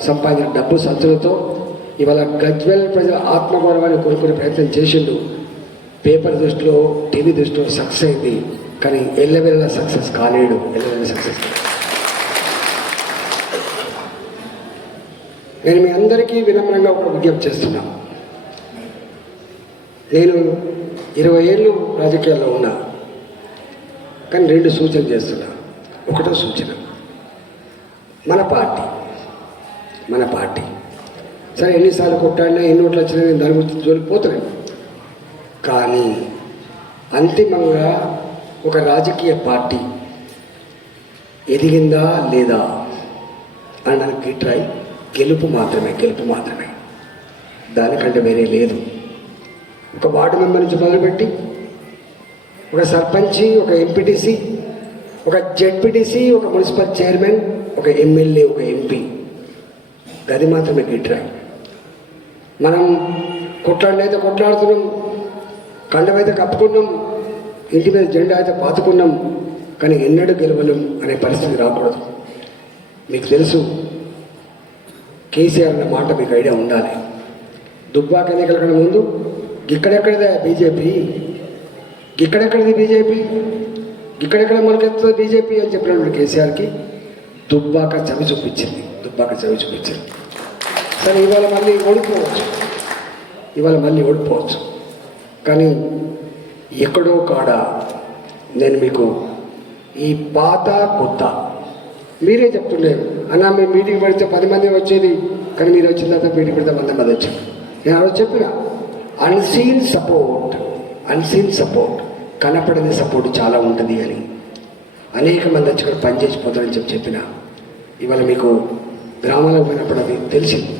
సంపాదించిన డబ్బు సంచులతో ఇవాళ గజ్వెల్ ప్రజల ఆత్మగౌరవాన్ని కోరుకునే ప్రయత్నం చేసిండు. పేపర్ దృష్టిలో టీవీ దృష్టిలో సక్సెస్ అయింది. కానీ ఎల్లవెల్ల సక్సెస్ కాలేడు. ఎల్లవెల్ల సక్సెస్ నేను మీ అందరికీ వినమ్రంగా ఒక విజ్ఞప్తి చేస్తున్నా. నేను ఇరవై ఏళ్ళు రాజకీయాల్లో ఉన్నా. కానీ రెండు సూచనలు చేస్తున్నా. ఒకటో సూచన. మన పార్టీ మన పార్టీ. సరే ఎన్నిసార్లు కొట్టాడినా ఎన్ని ఓట్లు వచ్చినా నేను దాని గురించి జోలిపోతున్నాను కానీ అంతిమంగా ఒక రాజకీయ పార్టీ ఎదిగిందా లేదా అనడానికి ట్రై గెలుపు మాత్రమే గెలుపు మాత్రమే. దానికంటే వేరే లేదు. ఒక వార్డు మెంబర్ నుంచి మొదలుపెట్టి ఒక సర్పంచి ఒక ఎంపీటీసీ ఒక జెడ్పీటీసీ ఒక మున్సిపల్ చైర్మన్ ఒక ఎమ్మెల్యే ఒక ఎంపీ. గది మాత్రమే గిట్రా మనం కొట్లాడినైతే కొట్లాడుతున్నాం కండమైతే కప్పుకున్నాం ఇంటి మీద జెండా అయితే పాతుకున్నాం కానీ ఎన్నడూ గెలవలేం అనే పరిస్థితి రాకూడదు. మీకు తెలుసు కేసీఆర్ అన్న మాట మీకు ఐడియా ఉండాలి. దుబ్బాక ఎన్నికల కన్నా ముందు ఇక్కడెక్కడిదే బీజేపీ? ఇక్కడెక్కడిది బీజేపీ? ఇక్కడెక్కడ మనకెత్తుంది బీజేపీ అని చెప్పినప్పుడు కేసీఆర్కి దుబ్బాక చవి చూపించింది. బాగా చవి చూపించింది కానీ ఇవాళ మళ్ళీ ఓడిపోవచ్చు. ఇవాళ మళ్ళీ ఓడిపోవచ్చు. కానీ ఎక్కడో కాడ నేను మీకు ఈ పాత కొత్త మీరే చెప్తుండేరు అన్న మేము మీటింగ్ పెడితే పది మంది వచ్చేది కానీ మీరు వచ్చిన తర్వాత మీటింగ్ పెడితే వంద మంది వచ్చారు. నేను ఆ రోజు చెప్పిన అన్సీన్ సపోర్ట్ అన్సీన్ సపోర్ట్ కనపడని సపోర్ట్ చాలా ఉంటుంది అని. అనేక మంది వచ్చి ఇక్కడ పనిచేసిపోతారని చెప్పి చెప్పిన ఇవాళ మీకు గ్రామాలకు పోయినప్పుడు అది తెలిసింది.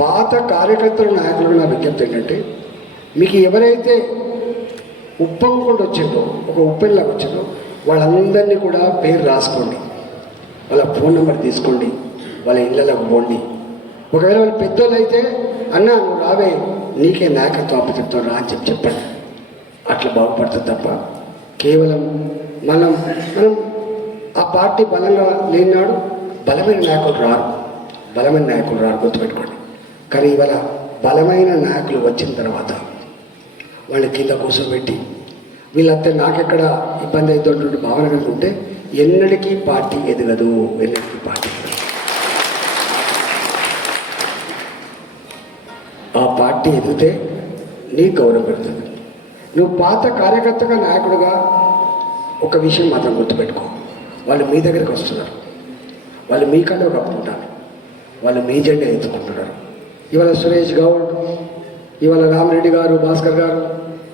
పాత కార్యకర్తలు నాయకులు నా విజ్ఞప్తి ఏంటంటే మీకు ఎవరైతే ఉప్పంకుండా వచ్చిందో ఒక ఉప్పెన్లాగా వచ్చిందో వాళ్ళందరినీ కూడా పేరు రాసుకోండి. వాళ్ళ ఫోన్ నెంబర్ తీసుకోండి. వాళ్ళ ఇళ్ళలోకి పోండి. ఒకవేళ వాళ్ళు పెద్దోళ్ళు అయితే అన్న నువ్వు రావే నీకే నాయకత్వం అప్పచెప్తావు రా అని చెప్పి చెప్పండి. అట్లా బాగుపడుతుంది తప్ప కేవలం మనం మనం ఆ పార్టీ బలంగా లేనినాడు బలమైన నాయకులు రారు బలమైన నాయకులు రారు గుర్తుపెట్టుకోండి. కానీ ఇవాళ బలమైన నాయకులు వచ్చిన తర్వాత వాళ్ళ కింద కూర్చోబెట్టి వీళ్ళంతా నాకెక్కడ ఇబ్బంది అవుతున్నటువంటి భావన కనుకుంటే ఎన్నటికీ పార్టీ ఎదగదు ఎన్నటికీ పార్టీ ఆ పార్టీ ఎదిగితే నీకు గౌరవం పెడుతుంది నువ్వు పాత కార్యకర్తగా నాయకుడుగా ఒక విషయం మాత్రం గుర్తుపెట్టుకో. వాళ్ళు మీ దగ్గరికి వస్తున్నారు. వాళ్ళు మీకన్నా కప్పుకుంటారు వాళ్ళు మీ జెండా ఎత్తుకుంటున్నారు. ఇవాళ సురేష్ గౌడ్ ఇవాళ రామరెడ్డి గారు భాస్కర్ గారు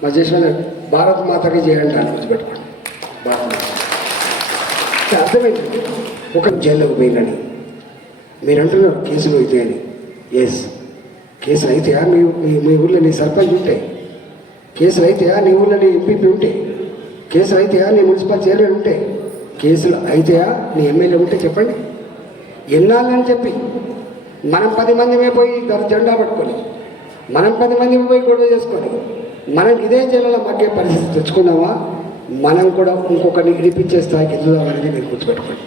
మా చేసిన భారత్ మాతకి చేయండి అని గుర్తుపెట్టుకోండి. భారత మాత. అర్థమైంది ఒక జైల్లోకి పోయిందని మీరు అంటున్నారు కేసులు అయితే అని. ఎస్ కేసులు అయితే మీ మీ ఊళ్ళో నీ సర్పంచ్ ఉంటే. కేసులు అయితే నీ ఊళ్ళో నీ ఎంపీపీ ఉంటే. కేసులు అయితే నీ మున్సిపల్ చైర్మన్ ఉంటే. కేసులు అయితే నీ ఎమ్మెల్యే ఉంటే చెప్పండి. ఎన్నాళ్ళని చెప్పి? మనం పది మందిమే పోయి జెండా పట్టుకొని మనం పది మంది పోయి గొడవ చేసుకొని మనం ఇదే జిల్లాలో మగ్గే పరిస్థితి తెచ్చుకున్నామా? మనం కూడా ఇంకొకరిని ఇడిపించే స్థాయికి ఎదుదామనేది మీరు గుర్తుపెట్టుకోండి.